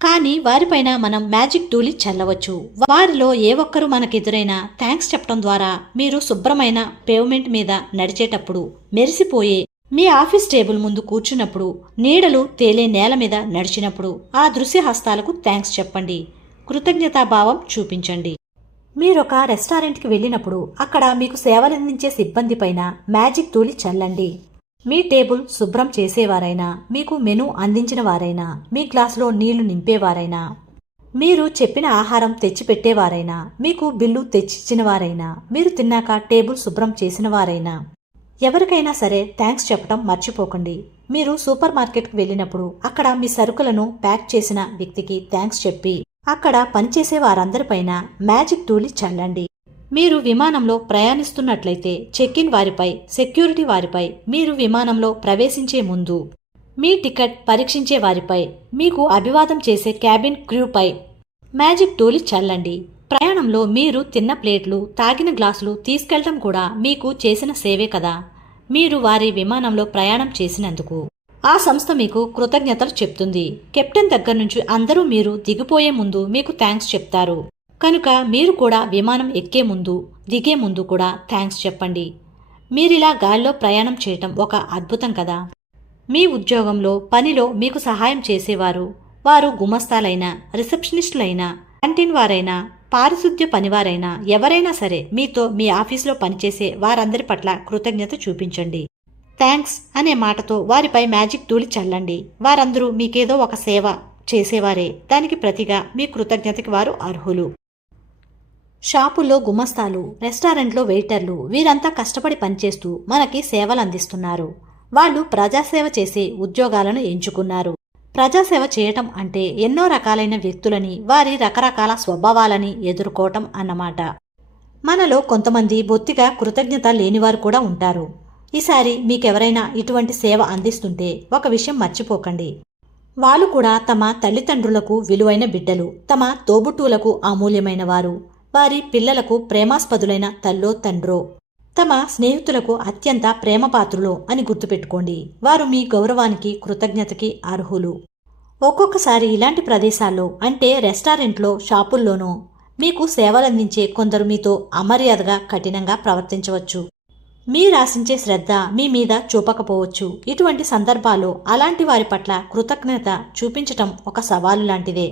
కానీ వారిపైన మనం మ్యాజిక్ ధూళి చల్లవచ్చు. వారిలో ఏ ఒక్కరూ మనకెదురైనా థ్యాంక్స్ చెప్పడం ద్వారా మీరు శుభ్రమైన పేవ్మెంట్ మీద నడిచేటప్పుడు, మెరిసిపోయే మీ ఆఫీస్ టేబుల్ ముందు కూర్చున్నప్పుడు, నీడలు తేలే నేల మీద నడిచినప్పుడు ఆ దృశ్య హస్తాలకు థ్యాంక్స్ చెప్పండి. కృతజ్ఞతాభావం చూపించండి. మీరొక రెస్టారెంట్కి వెళ్ళినప్పుడు అక్కడ మీకు సేవలందించే సిబ్బంది పైన మ్యాజిక్ ధూళి చల్లండి. మీ టేబుల్ శుభ్రం చేసేవారైనా, మీకు మెనూ అందించిన వారైనా, మీ గ్లాసులో నీళ్లు నింపేవారైనా, మీరు చెప్పిన ఆహారం తెచ్చిపెట్టేవారైనా, మీకు బిల్లు తెచ్చిచ్చిన వారైనా, మీరు తిన్నాక టేబుల్ శుభ్రం చేసిన వారైనా, ఎవరికైనా సరే థ్యాంక్స్ చెప్పడం మర్చిపోకండి. మీరు సూపర్ మార్కెట్కి వెళ్ళినప్పుడు అక్కడ మీ సరుకులను ప్యాక్ చేసిన వ్యక్తికి థ్యాంక్స్ చెప్పి అక్కడ పనిచేసే వారందరిపైన మ్యాజిక్ ధూళి చల్లండి. మీరు విమానంలో ప్రయాణిస్తున్నట్లయితే చెక్ ఇన్ వారిపై, సెక్యూరిటీ వారిపై, మీరు విమానంలో ప్రవేశించే ముందు మీ టికెట్ పరీక్షించే వారిపై, మీకు అభివాదం చేసే క్యాబిన్ క్రూపై మ్యాజిక్ ధూళి చల్లండి. ప్రయాణంలో మీరు తిన్న ప్లేట్లు, తాగిన గ్లాసులు తీసుకెళ్లడం కూడా మీకు చేసిన సేవే కదా. మీరు వారి విమానంలో ప్రయాణం చేసినందుకు ఆ సంస్థ మీకు కృతజ్ఞతలు చెప్తుంది. కెప్టెన్ దగ్గర నుంచి అందరూ మీరు దిగిపోయే ముందు మీకు థ్యాంక్స్ చెప్తారు. కనుక మీరు కూడా విమానం ఎక్కే ముందు, దిగే ముందు కూడా థ్యాంక్స్ చెప్పండి. మీరిలా గాల్లో ప్రయాణం చేయటం ఒక అద్భుతం కదా. మీ ఉద్యోగంలో, పనిలో మీకు సహాయం చేసేవారు, వారు గుమస్తాలైనా, రిసెప్షనిస్టులైనా, క్యాంటీన్ వారైనా, పారిశుద్ధ్య పనివారైనా, ఎవరైనా సరే మీతో మీ ఆఫీసులో పనిచేసే వారందరి పట్ల కృతజ్ఞత చూపించండి. థ్యాంక్స్ అనే మాటతో వారిపై మ్యాజిక్ ధూళి చల్లండి. వారందరూ మీకేదో ఒక సేవ చేసేవారే. దానికి ప్రతిగా మీ కృతజ్ఞతకి వారు అర్హులు. షాపుల్లో గుమస్తాలు, రెస్టారెంట్లో వెయిటర్లు, వీరంతా కష్టపడి పనిచేస్తూ మనకి సేవలు అందిస్తున్నారు. వాళ్ళు ప్రజాసేవ చేసే ఉద్యోగాలను ఎంచుకున్నారు. ప్రజాసేవ చేయటం అంటే ఎన్నో రకాలైన వ్యక్తులని, వారి రకరకాల స్వభావాలని ఎదుర్కోవటం అన్నమాట. మనలో కొంతమంది బొత్తిగా కృతజ్ఞత లేనివారు కూడా ఉంటారు. ఈసారి మీకెవరైనా ఇటువంటి సేవ అందిస్తుంటే ఒక విషయం మర్చిపోకండి. వాళ్ళు కూడా తమ తల్లిదండ్రులకు విలువైన బిడ్డలు, తమ తోబుట్టువులకు అమూల్యమైన వారు, వారి పిల్లలకు ప్రేమాస్పదులైన తల్లో తండ్రో, తమ స్నేహితులకు అత్యంత ప్రేమపాత్రులో అని గుర్తుపెట్టుకోండి. వారు మీ గౌరవానికి, కృతజ్ఞతకి అర్హులు. ఒక్కొక్కసారి ఇలాంటి ప్రదేశాల్లో, అంటే రెస్టారెంట్లో, షాపుల్లోనో మీకు సేవలందించే కొందరు మీతో అమర్యాదగా, కఠినంగా ప్రవర్తించవచ్చు. మీరాశించే శ్రద్ధ మీ మీద చూపకపోవచ్చు. ఇటువంటి సందర్భాల్లో అలాంటి వారి పట్ల కృతజ్ఞత చూపించటం ఒక సవాలు లాంటిదే.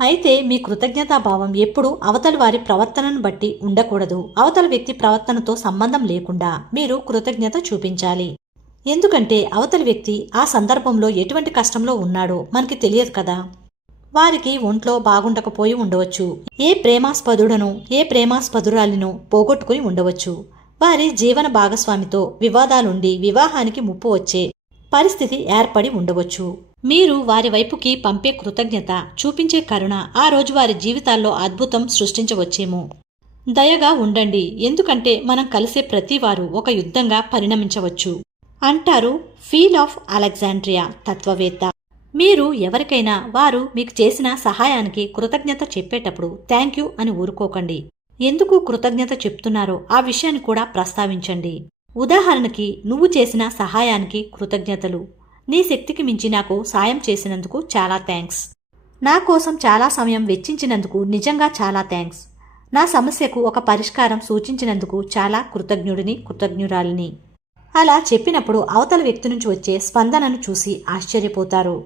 అయితే మీ కృతజ్ఞతాభావం ఎప్పుడూ అవతలి వారి ప్రవర్తనను బట్టి ఉండకూడదు. అవతలి వ్యక్తి ప్రవర్తనతో సంబంధం లేకుండా మీరు కృతజ్ఞత చూపించాలి. ఎందుకంటే అవతలి వ్యక్తి ఆ సందర్భంలో ఎటువంటి కష్టంలో ఉన్నాడో మనకి తెలియదు కదా. వారికి ఒంట్లో బాగుండకపోయి ఉండవచ్చు. ఏ ప్రేమాస్పదుడనో, ఏ ప్రేమాస్పదురాలినో పోగొట్టుకుని ఉండవచ్చు. వారి జీవన భాగస్వామితో వివాదాలుండి వివాహానికి ముప్పు వచ్చే పరిస్థితి ఏర్పడి ఉండవచ్చు. మీరు వారి వైపుకి పంపే కృతజ్ఞత, చూపించే కరుణ ఆ రోజు వారి జీవితాల్లో అద్భుతం సృష్టించవచ్చేమో. దయగా ఉండండి, ఎందుకంటే మనం కలిసే ప్రతివారు ఒక యుద్ధంగా పరిణమించవచ్చు అంటారు ఫీల్ ఆఫ్ అలెగ్జాండ్రియా తత్వవేత్త. మీరు ఎవరికైనా వారు మీకు చేసిన సహాయానికి కృతజ్ఞత చెప్పేటప్పుడు థ్యాంక్ యూ అని ఊరుకోకండి. ఎందుకు కృతజ్ఞత చెప్తున్నారో ఆ విషయాన్ని కూడా ప్రస్తావించండి. ఉదాహరణకి, నువ్వు చేసిన సహాయానికి కృతజ్ఞతలు. నీ శక్తికి మించి నాకు సాయం చేసినందుకు చాలా థ్యాంక్స్. నా కోసం చాలా సమయం వెచ్చించినందుకు నిజంగా చాలా థ్యాంక్స్. నా సమస్యకు ఒక పరిష్కారం సూచించినందుకు చాలా కృతజ్ఞురాలిని. అలా చెప్పినప్పుడు అవతల వ్యక్తి నుంచి వచ్చే స్పందనను చూసి ఆశ్చర్యపోతారు.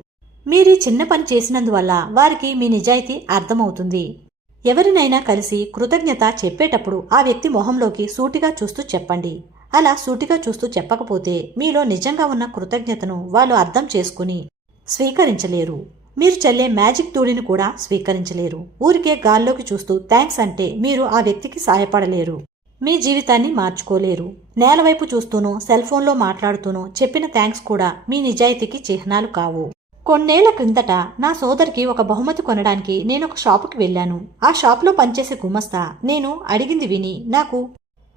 మీరీ చిన్న పని చేసినందువల్ల వారికి మీ నిజాయితీ అర్థమవుతుంది. ఎవరినైనా కలిసి కృతజ్ఞత చెప్పేటప్పుడు ఆ వ్యక్తి మొహంలోకి సూటిగా చూస్తూ చెప్పండి. అలా సూటిగా చూస్తూ చెప్పకపోతే మీలో నిజంగా ఉన్న కృతజ్ఞతను వాళ్ళు అర్థం చేసుకుని స్వీకరించలేరు. మీరు చల్లే మ్యాజిక్ ధూళిని కూడా స్వీకరించలేరు. ఊరికే గాల్లోకి చూస్తూ థ్యాంక్స్ అంటే మీరు ఆ వ్యక్తికి సాయపడలేరు. మీ జీవితాన్ని మార్చుకోలేరు. నేలవైపు చూస్తూనో, సెల్ఫోన్లో మాట్లాడుతూనో చెప్పిన థ్యాంక్స్ కూడా మీ నిజాయితీకి చిహ్నాలు కావు. కొన్నేళ్ల క్రిందట నా సోదరికి ఒక బహుమతి కొనడానికి నేను ఒక షాపుకి వెళ్ళాను. ఆ షాపులో పనిచేసే గుమస్తా నేను అడిగింది విని నాకు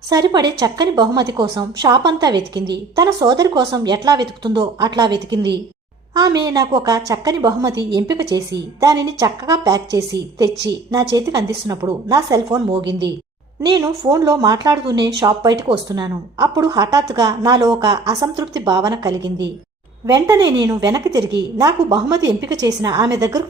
సరిపడే చక్కని బహుమతి కోసం షాప్ అంతా వెతికింది. తన సోదరి కోసం ఎట్లా వెతుకుతుందో అట్లా వెతికింది. ఆమె నాకు ఒక చక్కని బహుమతి ఎంపిక చేసి దానిని చక్కగా ప్యాక్ చేసి తెచ్చి నా చేతికి అందిస్తున్నప్పుడు నా సెల్ ఫోన్ మోగింది. నేను ఫోన్లో మాట్లాడుతూనే షాప్ బయటకు వస్తున్నాను. అప్పుడు హఠాత్తుగా నాలో ఒక అసంతృప్తి భావన కలిగింది. వెంటనే నేను వెనక్కి తిరిగి నాకు బహుమతి ఎంపిక చేసిన ఆమె దగ్గరకు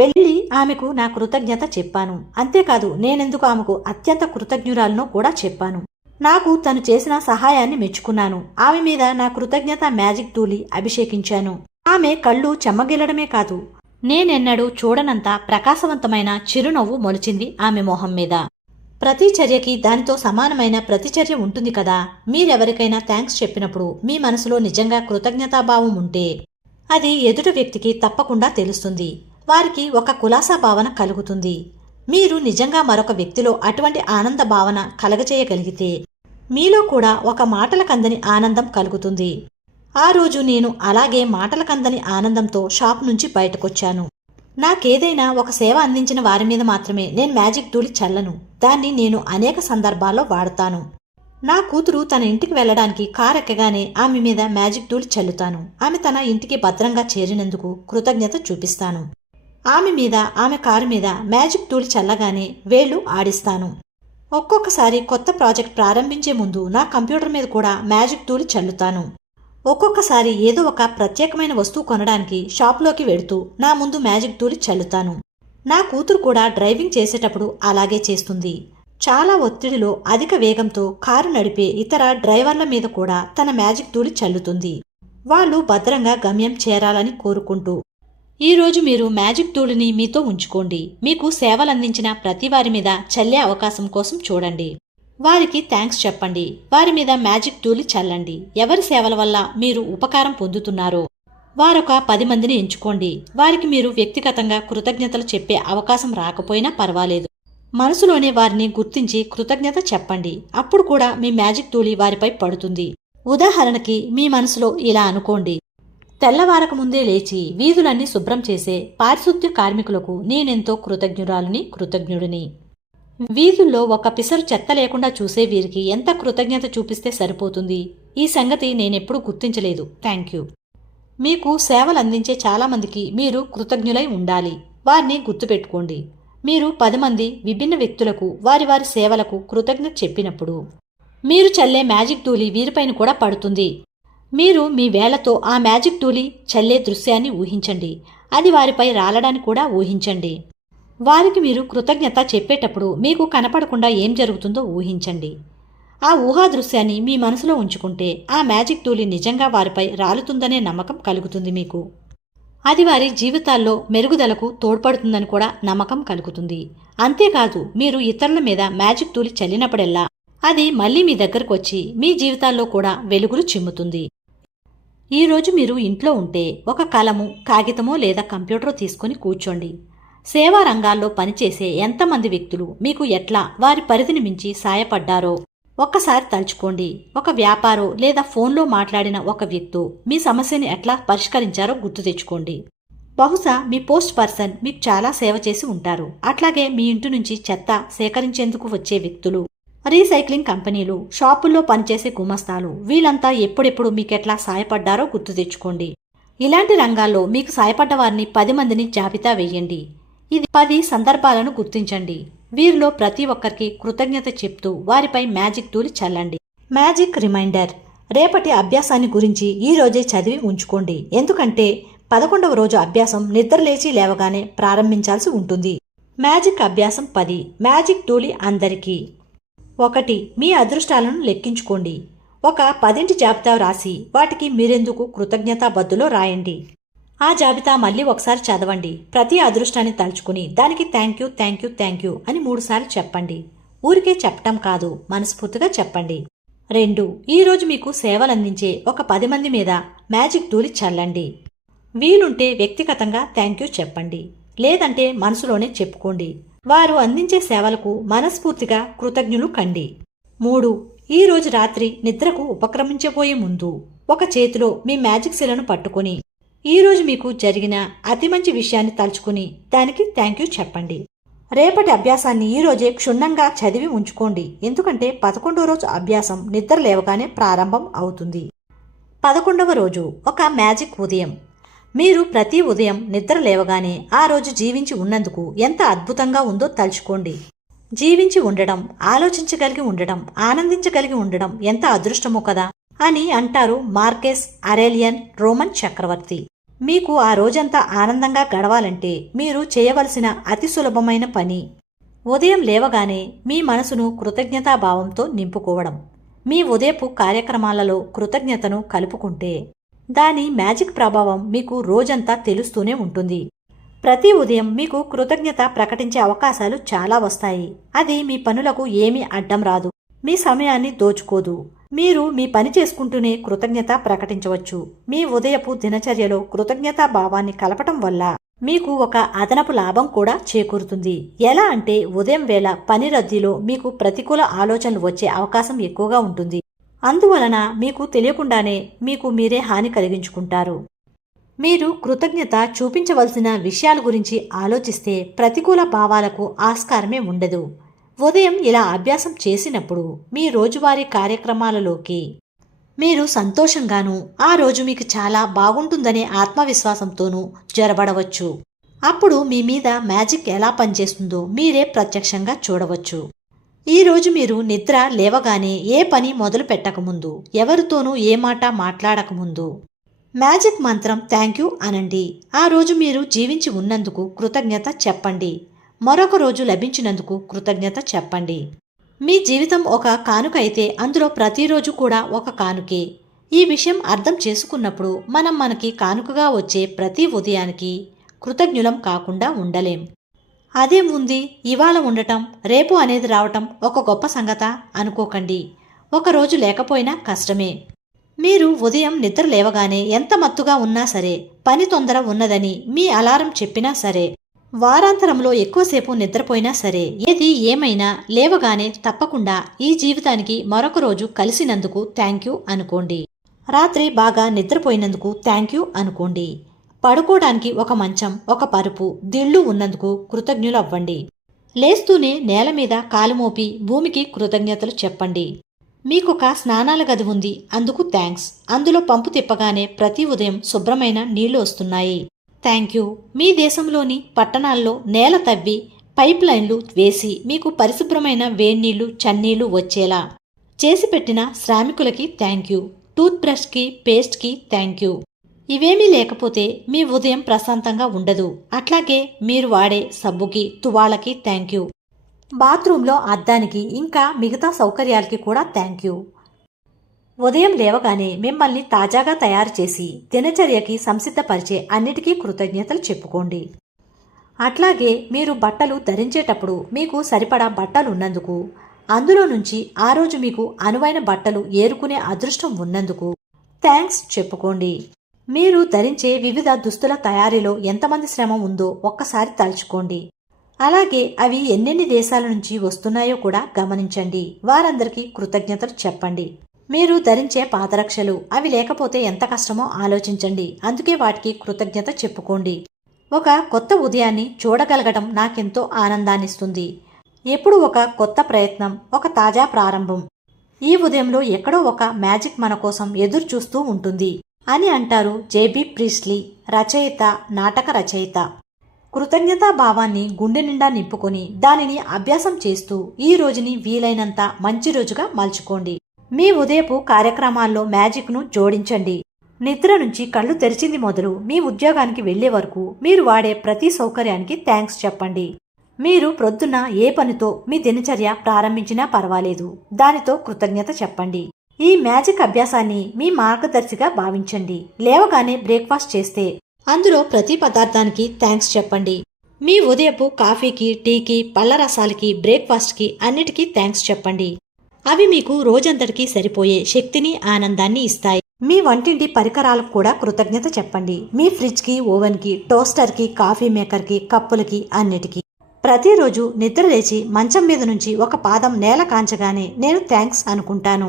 వెళ్ళి ఆమెకు నా కృతజ్ఞత చెప్పాను. అంతేకాదు, నేనెందుకు ఆమెకు అత్యంత కృతజ్ఞురాలనో కూడా చెప్పాను. నాకు తను చేసిన సహాయాన్ని మెచ్చుకున్నాను. ఆమె మీద నా కృతజ్ఞత మ్యాజిక్ ధూళి అభిషేకించాను. ఆమె కళ్ళు చెమ్మగిల్లడమే కాదు, నేనెన్నడూ చూడనంత ప్రకాశవంతమైన చిరునవ్వు మొలిచింది ఆమె మొహం మీద. ప్రతి చర్యకి దానితో సమానమైన ప్రతిచర్య ఉంటుంది కదా. మీరెవరికైనా థ్యాంక్స్ చెప్పినప్పుడు మీ మనసులో నిజంగా కృతజ్ఞతాభావం ఉంటే అది ఎదుటి వ్యక్తికి తప్పకుండా తెలుస్తుంది. వారికి ఒక కులాసా భావన కలుగుతుంది. మీరు నిజంగా మరొక వ్యక్తిలో అటువంటి ఆనంద భావన కలగచేయగలిగితే మీలో కూడా ఒక మాటలకందని ఆనందం కలుగుతుంది. ఆ రోజు నేను అలాగే మాటలకందని ఆనందంతో షాప్ నుంచి బయటకొచ్చాను. నాకేదైనా ఒక సేవ అందించిన వారి మీద మాత్రమే నేను మ్యాజిక్ ధూళి చల్లను. దాన్ని నేను అనేక సందర్భాల్లో వాడతాను. నా కూతురు తన ఇంటికి వెళ్లడానికి కారు ఎక్కగానే ఆమె మీద మ్యాజిక్ ధూళి చల్లుతాను. ఆమె తన ఇంటికి భద్రంగా చేరినందుకు కృతజ్ఞత చూపిస్తాను. ఆమె మీద, ఆమె కారు మీద మ్యాజిక్ ధూళి చల్లగానే వేళ్లు ఆడిస్తాను. ఒక్కొక్కసారి కొత్త ప్రాజెక్ట్ ప్రారంభించే ముందు నా కంప్యూటర్ మీద కూడా మ్యాజిక్ ధూళి చల్లుతాను. ఒక్కొక్కసారి ఏదో ఒక ప్రత్యేకమైన వస్తువు కొనడానికి షాప్లోకి వెడుతూ నా ముందు మ్యాజిక్ ధూళి చల్లుతాను. నా కూతురు కూడా డ్రైవింగ్ చేసేటప్పుడు అలాగే చేస్తుంది. చాలా ఒత్తిడిలో అధిక వేగంతో కారు నడిపే ఇతర డ్రైవర్ల మీద కూడా తన మ్యాజిక్ ధూళి చల్లుతుంది. వాళ్ళు భద్రంగా గమ్యం చేరాలని కోరుకుంటూ. ఈరోజు మీరు మ్యాజిక్ టూల్ని మీతో ఉంచుకోండి. మీకు సేవలందించిన ప్రతి వారి మీద చల్లే అవకాశం కోసం చూడండి. వారికి థ్యాంక్స్ చెప్పండి. వారి మీద మ్యాజిక్ టూల్ చల్లండి. ఎవరి సేవల వల్ల మీరు ఉపకారం పొందుతున్నారో వారొక 10 మందిని ఎంచుకోండి. వారికి మీరు వ్యక్తిగతంగా కృతజ్ఞతలు చెప్పే అవకాశం రాకపోయినా పర్వాలేదు. మనసులోనే వారిని గుర్తించి కృతజ్ఞత చెప్పండి. అప్పుడు కూడా మీ మ్యాజిక్ టూల్ వారిపై పడుతుంది. ఉదాహరణకి మీ మనసులో ఇలా అనుకోండి: తెల్లవారక ముందే లేచి వీధులన్నీ శుభ్రం చేసే పారిశుద్ధ్య కార్మికులకు నేనెంతో కృతజ్ఞుడిని. వీధుల్లో ఒక పిసరు చెత్త లేకుండా చూసే వీరికి ఎంత కృతజ్ఞత చూపిస్తే సరిపోతుంది. ఈ సంగతి నేనెప్పుడూ గుర్తించలేదు. Thank you. మీకు సేవలు అందించే చాలామందికి మీరు కృతజ్ఞులై ఉండాలి. వారిని గుర్తుపెట్టుకోండి. మీరు 10 మంది విభిన్న వ్యక్తులకు వారి వారి సేవలకు కృతజ్ఞత చెప్పినప్పుడు మీరు చల్లే మ్యాజిక్ టూలి వీరిపైన కూడా పడుతుంది. మీరు మీ వేళ్లతో ఆ మ్యాజిక్ టూలి చల్లే దృశ్యాన్ని ఊహించండి. అది వారిపై రాలడాన్ని కూడా ఊహించండి. వారికి మీరు కృతజ్ఞత చెప్పేటప్పుడు మీకు కనపడకుండా ఏం జరుగుతుందో ఊహించండి. ఆ ఊహా దృశ్యాన్ని మీ మనసులో ఉంచుకుంటే ఆ మ్యాజిక్ టూలి నిజంగా వారిపై రాలుతుందనే నమ్మకం కలుగుతుంది మీకు. అది వారి జీవితాల్లో మెరుగుదలకు తోడ్పడుతుందని కూడా నమ్మకం కలుగుతుంది. అంతేకాదు, మీరు ఇతరుల మీద మ్యాజిక్ టూలి చల్లినప్పుడెల్లా అది మళ్లీ మీ దగ్గరకు వచ్చి మీ జీవితాల్లో కూడా వెలుగులు చిమ్ముతుంది. ఈరోజు మీరు ఇంట్లో ఉంటే ఒక కలము, కాగితమో లేదా కంప్యూటర్ తీసుకుని కూర్చోండి. సేవా రంగాల్లో పనిచేసే ఎంతమంది వ్యక్తులు మీకు ఎట్లా వారి పరిధిని మించి సాయపడ్డారో ఒక్కసారి తలుచుకోండి. ఒక వ్యాపారో లేదా ఫోన్లో మాట్లాడిన ఒక వ్యక్తో మీ సమస్యని ఎట్లా పరిష్కరించారో గుర్తు తెచ్చుకోండి. బహుశా మీ పోస్ట్ పర్సన్ మీకు చాలా సేవ చేసి ఉంటారు. అట్లాగే మీ ఇంటి నుంచి చెత్త సేకరించేందుకు వచ్చే వ్యక్తులు, రీసైక్లింగ్ కంపెనీలు, షాపుల్లో పనిచేసే గుమస్తాలు, వీళ్ళంతా ఎప్పుడెప్పుడు మీకెట్లా సాయపడ్డారో గుర్తు తెచ్చుకోండి. ఇలాంటి రంగాల్లో మీకు సాయపడ్డ వారిని 10 మందిని జాబితా వేయండి. ఇది 10 సందర్భాలను గుర్తించండి. వీరిలో ప్రతి ఒక్కరికి కృతజ్ఞత చెప్తూ వారిపై మ్యాజిక్ టూల్ చల్లండి. మ్యాజిక్ రిమైండర్: రేపటి అభ్యాసాన్ని గురించి ఈ రోజే చదివి ఉంచుకోండి. ఎందుకంటే 11వ రోజు అభ్యాసం నిద్రలేచి లేవగానే ప్రారంభించాల్సి ఉంటుంది. మ్యాజిక్ అభ్యాసం 10. మ్యాజిక్ టూల్ అందరికీ. 1. మీ అదృష్టాలను లెక్కించుకోండి. ఒక 10 జాబితా రాసి వాటికి మీరెందుకు కృతజ్ఞతాబద్దులో రాయండి. ఆ జాబితా మళ్ళీ ఒకసారి చదవండి. ప్రతి అదృష్టాన్ని తలుచుకుని దానికి థ్యాంక్ యూ అని 3 సార్లు చెప్పండి. ఊరికే చెప్పటం కాదు, మనస్ఫూర్తిగా చెప్పండి. 2. ఈరోజు మీకు సేవలందించే ఒక 10 మంది మీద మ్యాజిక్ టూల్ చల్లండి. వీలుంటే వ్యక్తిగతంగా థ్యాంక్ యూ చెప్పండి. లేదంటే మనసులోనే చెప్పుకోండి. వారు అందించే సేవలకు మనస్ఫూర్తిగా కృతజ్ఞులు కండి. 3. ఈరోజు రాత్రి నిద్రకు ఉపక్రమించబోయే ముందు ఒక చేతిలో మీ మ్యాజిక్ శిలను పట్టుకుని ఈరోజు మీకు జరిగిన అతి మంచి విషయాన్ని తలుచుకుని దానికి థ్యాంక్ యూ చెప్పండి. రేపటి అభ్యాసాన్ని ఈరోజే క్షుణ్ణంగా చదివి ఉంచుకోండి. ఎందుకంటే 11వ రోజు అభ్యాసం నిద్ర లేవగానే ప్రారంభం అవుతుంది. 11వ రోజు ఒక మ్యాజిక్ ఉదయం. మీరు ప్రతి ఉదయం నిద్ర లేవగానే ఆ రోజు జీవించి ఉన్నందుకు ఎంత అద్భుతంగా ఉందో తలుచుకోండి. జీవించి ఉండడం, ఆలోచించగలిగి ఉండడం, ఆనందించగలిగి ఉండడం ఎంత అదృష్టమో కదా అని అంటారు మార్కెస్ అరేలియన్ రోమన్ చక్రవర్తి. మీకు ఆ రోజంతా ఆనందంగా గడవాలంటే మీరు చేయవలసిన అతి సులభమైన పని ఉదయం లేవగానే మీ మనసును కృతజ్ఞతాభావంతో నింపుకోవడం. మీ ఉదయపు కార్యక్రమాలలో కృతజ్ఞతను కలుపుకుంటే దాని మ్యాజిక్ ప్రభావం మీకు రోజంతా తెలుస్తూనే ఉంటుంది. ప్రతి ఉదయం మీకు కృతజ్ఞత ప్రకటించే అవకాశాలు చాలా వస్తాయి. అది మీ పనులకు ఏమీ అడ్డం రాదు, మీ సమయాన్ని దోచుకోదు. మీరు మీ పని చేసుకుంటూనే కృతజ్ఞత ప్రకటించవచ్చు. మీ ఉదయపు దినచర్యలో కృతజ్ఞతా భావాన్ని కలపటం వల్ల మీకు ఒక అదనపు లాభం కూడా చేకూరుతుంది. ఎలా అంటే ఉదయం వేళ పని రద్దీలో మీకు ప్రతికూల ఆలోచనలు వచ్చే అవకాశం ఎక్కువగా ఉంటుంది. అందువలన మీకు తెలియకుండానే మీకు మీరే హాని కలిగించుకుంటారు. మీరు కృతజ్ఞత చూపించవలసిన విషయాల గురించి ఆలోచిస్తే ప్రతికూల భావాలకు ఆస్కారమే ఉండదు. ఉదయం ఇలా అభ్యాసం చేసినప్పుడు మీ రోజువారీ కార్యక్రమాలలోకి మీరు సంతోషంగానూ ఆ రోజు మీకు చాలా బాగుంటుందనే ఆత్మవిశ్వాసంతోనూ జొరబడవచ్చు. అప్పుడు మీ మీద మ్యాజిక్ ఎలా పనిచేస్తుందో మీరే ప్రత్యక్షంగా చూడవచ్చు. ఈరోజు మీరు నిద్ర లేవగానే ఏ పని మొదలు పెట్టకముందు, ఎవరితోనూ ఏ మాట మాట్లాడకముందు మ్యాజిక్ మంత్రం థ్యాంక్ యూ అనండి. ఆ రోజు మీరు జీవించి ఉన్నందుకు కృతజ్ఞత చెప్పండి. మరొక రోజు లభించినందుకు కృతజ్ఞత చెప్పండి. మీ జీవితం ఒక కానుక అయితే అందులో ప్రతిరోజు కూడా ఒక కానుకే. ఈ విషయం అర్థం చేసుకున్నప్పుడు మనకి కానుకగా వచ్చే ప్రతి ఉదయానికి కృతజ్ఞులం కాకుండా ఉండలేం. అదేం ఉంది, ఇవాళ ఉండటం రేపు అనేది రావటం ఒక గొప్ప సంగత అనుకోకండి. ఒకరోజు లేకపోయినా కష్టమే. మీరు ఉదయం నిద్ర లేవగానే ఎంత మత్తుగా ఉన్నా సరే, పని తొందర ఉన్నదని మీ అలారం చెప్పినా సరే, వారాంతరంలో ఎక్కువసేపు నిద్రపోయినా సరే, ఏది ఏమైనా లేవగానే తప్పకుండా ఈ జీవితానికి మరొక రోజు కలిసినందుకు థ్యాంక్ యూ అనుకోండి. రాత్రి బాగా నిద్రపోయినందుకు థ్యాంక్ యూ అనుకోండి. పడుకోవడానికి ఒక మంచం, ఒక పరుపు, దిళ్ళు ఉన్నందుకు కృతజ్ఞులు అవ్వండి. లేస్తూనే నేల మీద కాలు మోపి భూమికి కృతజ్ఞతలు చెప్పండి. మీకొక స్నానాల గది ఉంది, అందుకు థ్యాంక్స్. అందులో పంపు తిప్పగానే ప్రతి ఉదయం శుభ్రమైన నీళ్లు వస్తున్నాయి, థ్యాంక్ యూ. మీ దేశంలోని పట్టణాల్లో నేల తవ్వి పైప్ లైన్లు వేసి మీకు పరిశుభ్రమైన వేడినీళ్లు చన్నీళ్లు వచ్చేలా చేసి పెట్టిన శ్రామికులకి థ్యాంక్ యూ. టూత్ బ్రష్కి పేస్ట్కి థ్యాంక్ యూ. ఇవేమీ లేకపోతే మీ ఉదయం ప్రశాంతంగా ఉండదు. అట్లాగే మీరు వాడే సబ్బుకి తువాళ్ళకి థ్యాంక్ యూ. బాత్రూంలో అద్దానికి ఇంకా మిగతా సౌకర్యాలకి కూడా థ్యాంక్ యూ. ఉదయం లేవగానే మిమ్మల్ని తాజాగా తయారు చేసి దినచర్యకి సంసిద్ధపరిచే అన్నిటికీ కృతజ్ఞతలు చెప్పుకోండి. అట్లాగే మీరు బట్టలు ధరించేటప్పుడు మీకు సరిపడా బట్టలు ఉన్నందుకు, అందులో నుంచి ఆ రోజు మీకు అనువైన బట్టలు ఏరుకునే అదృష్టం ఉన్నందుకు థ్యాంక్స్ చెప్పుకోండి. మీరు ధరించే వివిధ దుస్తుల తయారీలో ఎంతమంది శ్రమ ఉందో ఒక్కసారి తలుచుకోండి. అలాగే అవి ఎన్నెన్ని దేశాల నుంచి వస్తున్నాయో కూడా గమనించండి. వారందరికీ కృతజ్ఞతలు చెప్పండి. మీరు ధరించే పాదరక్షలు, అవి లేకపోతే ఎంత కష్టమో ఆలోచించండి. అందుకే వాటికి కృతజ్ఞత చెప్పుకోండి. ఒక కొత్త ఉదయాన్ని చూడగలగడం నాకెంతో ఆనందాన్నిస్తుంది. ఎప్పుడు ఒక కొత్త ప్రయత్నం, ఒక తాజా ప్రారంభం. ఈ ఉదయంలో ఎక్కడో ఒక మ్యాజిక్ మన కోసం ఎదురు చూస్తూ ఉంటుంది అని అంటారు జేబీ ప్రీస్లీ, రచయిత, నాటక రచయిత. కృతజ్ఞతా భావాన్ని గుండె నిండా నింపుకొని దానిని అభ్యాసం చేస్తూ ఈ రోజుని వీలైనంత మంచి రోజుగా మలుచుకోండి. మీ ఉదయపు కార్యక్రమాల్లో మ్యాజిక్ను జోడించండి. నిద్ర నుంచి కళ్ళు తెరిచింది మొదలు మీ ఉద్యోగానికి వెళ్లే వరకు మీరు వాడే ప్రతి సౌకర్యానికి థ్యాంక్స్ చెప్పండి. మీరు ప్రొద్దున ఏ పనితో మీ దినచర్య ప్రారంభించినా పర్వాలేదు, దానితో కృతజ్ఞత చెప్పండి. ఈ మ్యాజిక్ అభ్యాసాన్ని మీ మార్గదర్శిగా భావించండి. లేవగానే బ్రేక్ఫాస్ట్ చేస్తే అందులో ప్రతి పదార్థానికి థ్యాంక్స్ చెప్పండి. మీ ఉదయపు కాఫీకి, టీకి, పళ్ళ రసాలకి, బ్రేక్ఫాస్ట్కి అన్నిటికీ థ్యాంక్స్ చెప్పండి. అవి మీకు రోజంతటికి సరిపోయే శక్తిని, ఆనందాన్ని ఇస్తాయి. మీ వంటింటి పరికరాలకు కూడా కృతజ్ఞత చెప్పండి. మీ ఫ్రిడ్జ్కి, ఓవెన్కి, టోస్టర్కి, కాఫీ మేకర్కి, కప్పులకి, అన్నిటికీ. ప్రతిరోజు నిద్ర లేచి మంచం మీద నుంచి ఒక పాదం నేల కాంచగానే నేను థ్యాంక్స్ అనుకుంటాను.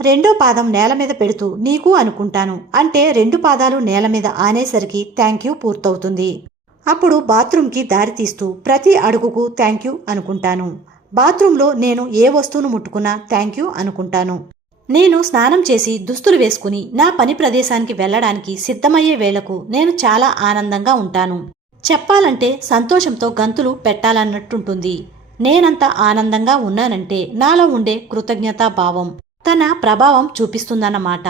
రెండో పాదం నేల మీద పెడుతూ నీకు అనుకుంటాను. అంటే 2 పాదాలు నేల మీద ఆనేసరికి థ్యాంక్ యూ పూర్తవుతుంది. అప్పుడు బాత్రూంకి దారి తీస్తూ ప్రతి అడుగుకు థ్యాంక్ యూ అనుకుంటాను. బాత్రూంలో నేను ఏ వస్తువును ముట్టుకున్నా థ్యాంక్ యూ అనుకుంటాను. నేను స్నానం చేసి దుస్తులు వేసుకుని నా పని ప్రదేశానికి వెళ్లడానికి సిద్ధమయ్యే వేళకు నేను చాలా ఆనందంగా ఉంటాను. చెప్పాలంటే సంతోషంతో గంతులు పెట్టాలన్నట్టుంటుంది. నేనంత ఆనందంగా ఉన్నానంటే నాలో ఉండే కృతజ్ఞతా భావం తన ప్రభావం చూపిస్తుందన్నమాట.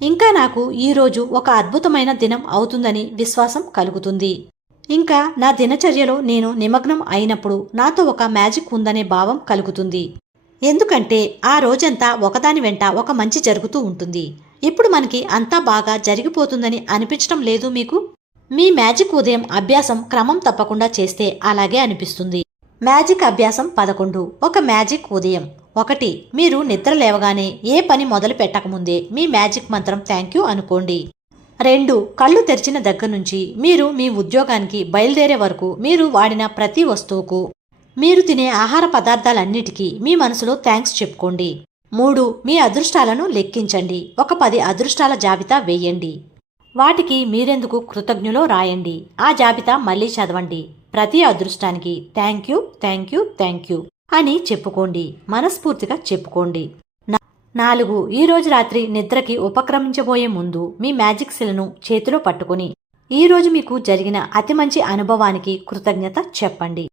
ఇంకా నాకు ఈరోజు ఒక అద్భుతమైన దినం అవుతుందని విశ్వాసం కలుగుతుంది. ఇంకా నా దినచర్యలో నేను నిమగ్నం అయినప్పుడు నాతో ఒక మ్యాజిక్ ఉందనే భావం కలుగుతుంది. ఎందుకంటే ఆ రోజంతా ఒకదాని వెంట ఒక మంచి జరుగుతూ ఉంటుంది. ఇప్పుడు మనకి అంతా బాగా జరిగిపోతుందని అనిపించడం లేదు మీకు? మీ మ్యాజిక్ ఉదయం అభ్యాసం క్రమం తప్పకుండా చేస్తే అలాగే అనిపిస్తుంది. మ్యాజిక్ అభ్యాసం 11. ఒక మ్యాజిక్ ఉదయం. 1. మీరు నిద్ర లేవగానే ఏ పని మొదలు పెట్టకముందే మీ మ్యాజిక్ మంత్రం థ్యాంక్ యూ అనుకోండి. 2. కళ్ళు తెరిచిన దగ్గర నుంచి మీరు మీ ఉద్యోగానికి బయలుదేరే వరకు మీరు వాడిన ప్రతి వస్తువుకు, మీరు తినే ఆహార పదార్థాలన్నిటికీ మీ మనసులో థ్యాంక్స్ చెప్పుకోండి. 3. మీ అదృష్టాలను లెక్కించండి. ఒక 10 అదృష్టాల జాబితా వేయండి. వాటికి మీరెందుకు కృతజ్ఞులో రాయండి. ఆ జాబితా మళ్ళీ చదవండి. ప్రతి అదృష్టానికి thank you, thank you, thank you అని చెప్పుకోండి. మనస్ఫూర్తిగా చెప్పుకోండి. 4. ఈరోజు రాత్రి నిద్రకి ఉపక్రమించబోయే ముందు మీ మ్యాజిక్ సెల్ను చేతిలో పట్టుకుని ఈరోజు మీకు జరిగిన అతి మంచి అనుభవానికి కృతజ్ఞత చెప్పండి.